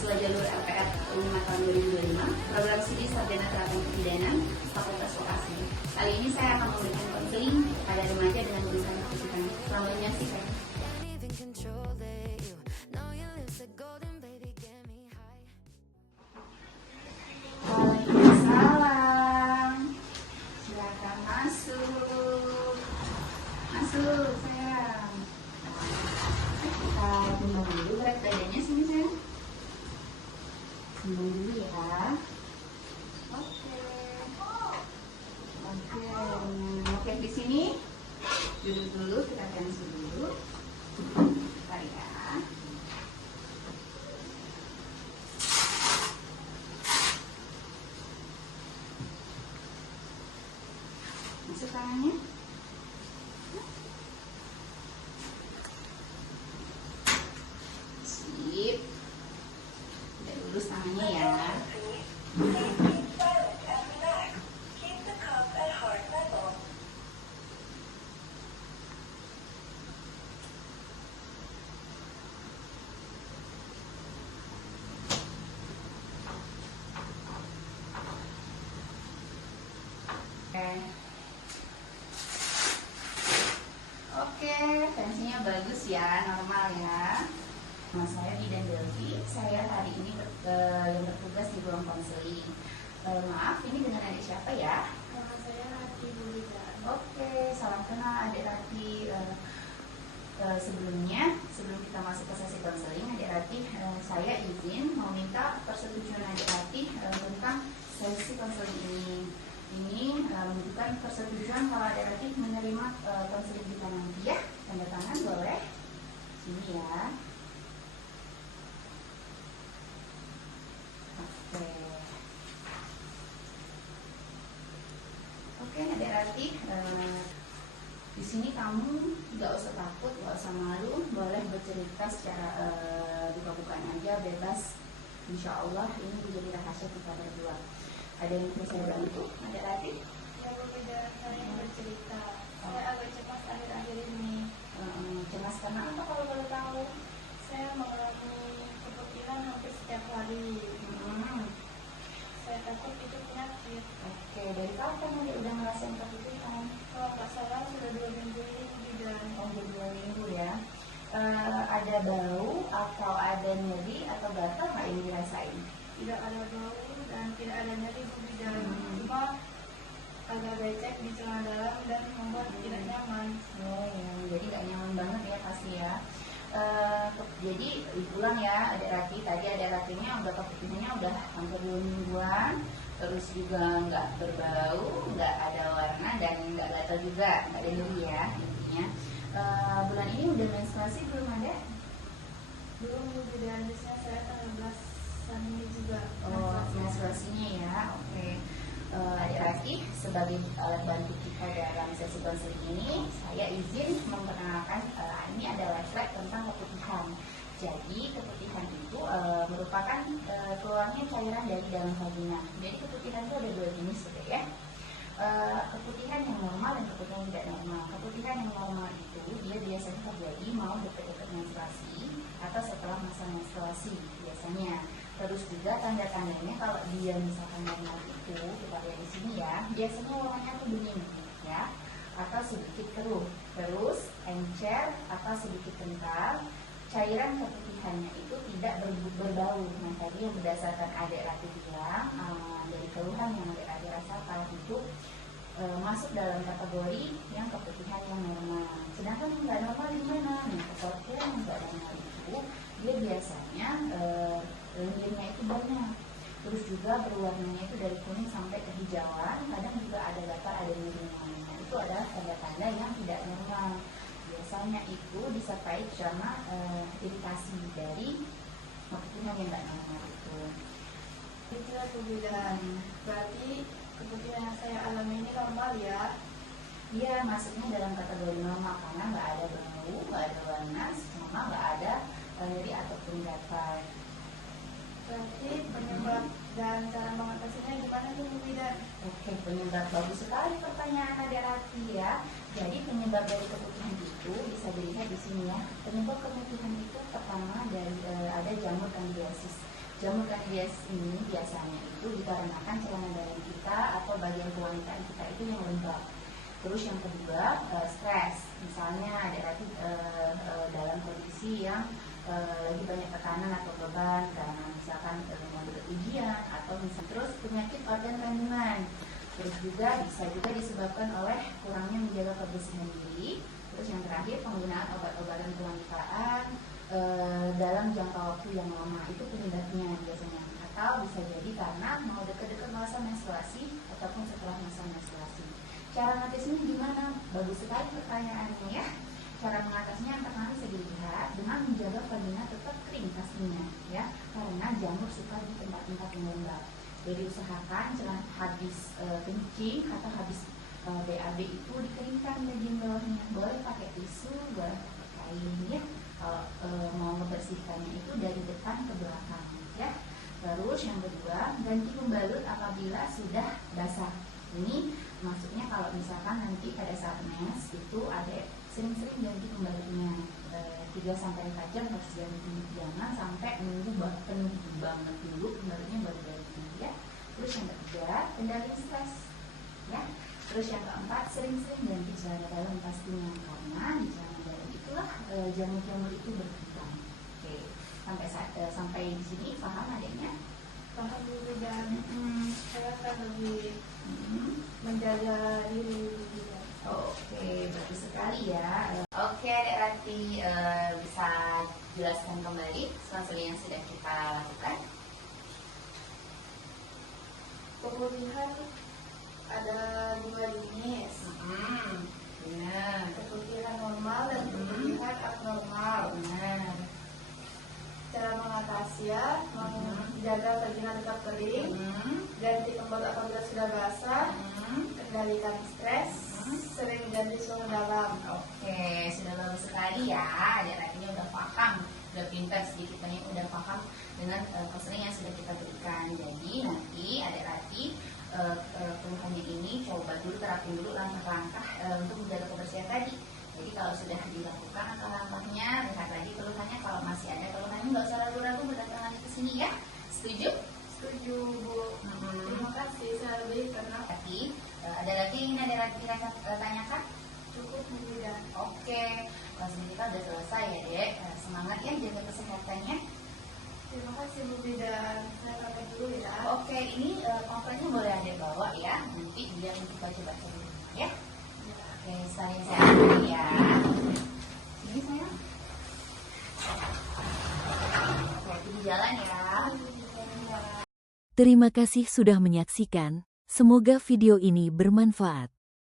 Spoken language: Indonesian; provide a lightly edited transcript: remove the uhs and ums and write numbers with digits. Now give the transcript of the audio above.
mahasiswa jalur LPR 5 tahun 2025, program studi sarjana terapan kebidanan, Fakultas Vokasi. Kali ini saya akan memberikan konseling kepada remaja dengan menggunakan kebutuhan. Selamat menyaksikan. Waalaikumsalam. Silakan masuk. Masuk, sayang. Kita timbang dulu berat badannya sini, sayang. Timbang dulu ya. Oke, di sini duduk dulu, kita cancel dulu. Bentar ya. Masuk tangannya. Sip. Udah lurus tangannya ya. Oke, tensinya bagus ya, normal ya. Nama saya Bidan Delvi, saya hari ini yang bertugas di ruang konseling. Maaf, ini dengan adik siapa ya? Nama saya Rati Bulida. Oke, salam kenal adik Rati. Sebelum kita masuk ke sesi konseling, adik Rati, saya izin mau minta persetujuan adik Rati tentang sesi konseling ini. Ini menunjukkan persetujuan kalau adik Rati menerima konseling kita nanti ya. Tanda tangan boleh. Sini ya. Oke, adik Rati. Di sini kamu nggak usah takut, nggak usah malu, boleh bercerita secara buka-bukaan aja, bebas. Insya Allah ini menjadi rahasia kita berdua. Ada yang bisa saya bantu, adik Rati? Ya, Bu Bidan, saya yang bercerita. Saya agak cemas akhir-akhir ini. Cemas karena apa kalau boleh tahu? Saya mengalami kepikiran hampir setiap hari. Saya takut itu penyakit. Oke, dari kapan adik udah ngerasain kepikiran? Kalau nggak salah sudah 2 minggu ini, Bu Bidan. Oh, udah 2 minggu ya. Ada bau atau ada nyeri atau gatal nggak yang dirasain? Tidak ada bau dan tidak ada nyeri, Bu Bidan. Cuma agak becek di celana dalam dan membuat tidak nyaman. Oh ya, jadi nggak nyaman banget ya pasti ya. Jadi diulang ya adik Rati, tadi adik Ratinya udah kepikirannya udah hampir 2 mingguan, terus juga nggak berbau, nggak ada warna dan nggak gatal juga, nggak ada nyeri ya intinya. Bulan ini udah menstruasi belum ada? Belum, Bu Bidan, biasanya saya tanggal 11-an ini juga. Oh, menstruasinya ya, oke. Adik Rati, sebagai alat bantu kita dalam sesi konseling ini, saya izin memperkenalkan ini adalah slide tentang keputihan. Jadi keputihan itu merupakan keluarnya cairan dari dalam vagina. Jadi keputihan itu ada 2 jenis gitu ya. Keputihan yang normal dan keputihan yang tidak normal. Keputihan yang normal itu dia biasanya terjadi mau dekat-dekat menstruasi atau setelah masa menstruasi biasanya. Terus juga tanda-tandanya kalau dia misalkan normal itu kita lihat di sini ya, biasanya warnanya tuh bening ya, atau sedikit keruh, terus encer atau sedikit kental. Cairan keputihannya itu tidak berbau. Nah tadi yang berdasarkan adik Rati bilang dari keluhan yang adik Rati rasakan itu masuk dalam kategori yang keputihan yang normal. Sedangkan yang nggak normal di mana? Nah keputihan yang nggak normal itu dia biasanya lendirnya itu banyak, terus juga berwarnanya itu dari kuning sampai kehijauan, kadang juga ada gatal, ada nyeri-nyeri. Nah itu adalah tanda-tanda yang tidak normal. Biasanya itu disertai sama iritasi dari keputihan yang tidak normal itu. Itulah, Bu Bidan. Berarti keputihan yang saya alami ini normal ya? Dia masuknya dalam kategori normal karena nggak ada bau, nggak ada warna, sama nggak ada nyeri ataupun gatal. Berarti penyebab dan cara mengatasinya gimana tuh, Bu Bidan? Oke, penyebab bagus sekali pertanyaan adik Rati ya. Jadi penyebab dari keputihan itu bisa dilihat di sini ya. Penyebab keputihan itu pertama dari ada jamur kandidiasis. Jamur kandidiasis ini biasanya itu dikarenakan celana dalam kita atau bagian kewanitaan kita itu yang lembab. Terus yang kedua, stres. Misalnya ada dalam kondisi yang lagi banyak tekanan atau beban karena misalkan mau dekat ujian atau misalnya terus penyakit organ kandungan. Terus juga bisa juga disebabkan oleh kurangnya menjaga kebersihan diri. Terus yang terakhir, penggunaan obat-obatan kewanitaan dalam jangka waktu yang lama itu penyebabnya biasanya, atau bisa jadi karena mau dekat-dekat masa menstruasi ataupun setelah masa menstruasi. Cara mengatasinya gimana? Bagus sekali pertanyaannya ya. Cara mengatasinya yang pertama bisa dilihat dengan menjaga vagina tetap kering pastinya ya, karena jamur suka di tempat-tempat yang lembab. Jadi usahakan jangan habis kencing atau habis BAB itu dikeringkan bagian bawahnya. Boleh pakai tisu, boleh pakai kain ya. Kalau mau membersihkannya itu dari depan ke belakang ya. Terus yang kedua, ganti pembalut apabila sudah basah. Ini maksudnya kalau misalkan nanti pada saat mens itu ada sering-sering ganti pembalutnya 3-4 jam harus ganti, jangan sampai nunggu penuh banget dulu pembalutnya baru ganti ya. Terus yang ketiga, kendali stres ya. Terus yang keempat, sering-sering ganti celana dalam pastinya, karena di celana dalam itulah jamur-jamur itu berkembang. Oke, sampai di sini paham adanya? Paham dulu dan saya akan lebih menjaga diri juga. Oke, bagus sekali ya. Oke, Adik Rati bisa jelaskan kembali strategi yang sudah kita lakukan? Pemulihan ada 2 jenis. Benar. Pemulihan normal dan pemulihan abnormal. Benar. Cara mengatasi ya, menjaga vagina tetap kering, ganti pembalut apabila sudah basah, kendalikan stres, sering ganti suhu dalam. Oke, sudah bagus sekali ya. Adik Ratinya udah paham, udah pintar sedikit banyak udah paham dengan konseling yang sudah kita berikan. Jadi nanti Adik Rati keluhannya ini coba dulu terapin dulu langkah-langkah untuk menjaga kebersihan tadi. Jadi kalau sudah dilakukan langkah-langkahnya, lihat lagi keluhannya. Kalau masih ada keluhannya, nggak usah ragu-ragu berdatang lagi ke sini ya. Setuju? Setuju Bu. Terima kasih sekali karena Tapi ada lagi yang ingin Adik Rati tanyakan? cukup mudah. Oke, konseling kita udah selesai ya Dek. Semangat ya jaga kesehatannya. Terima kasih Bu Bidan. Saya pamit dulu ya. Oke, ini pamfletnya boleh Adik bawa ya. Nanti biar untuk baca-baca dulu ya. Oke, saya dulu ya. Ini saya. Oke, di jalan ya. Terima kasih sudah menyaksikan. Semoga video ini bermanfaat.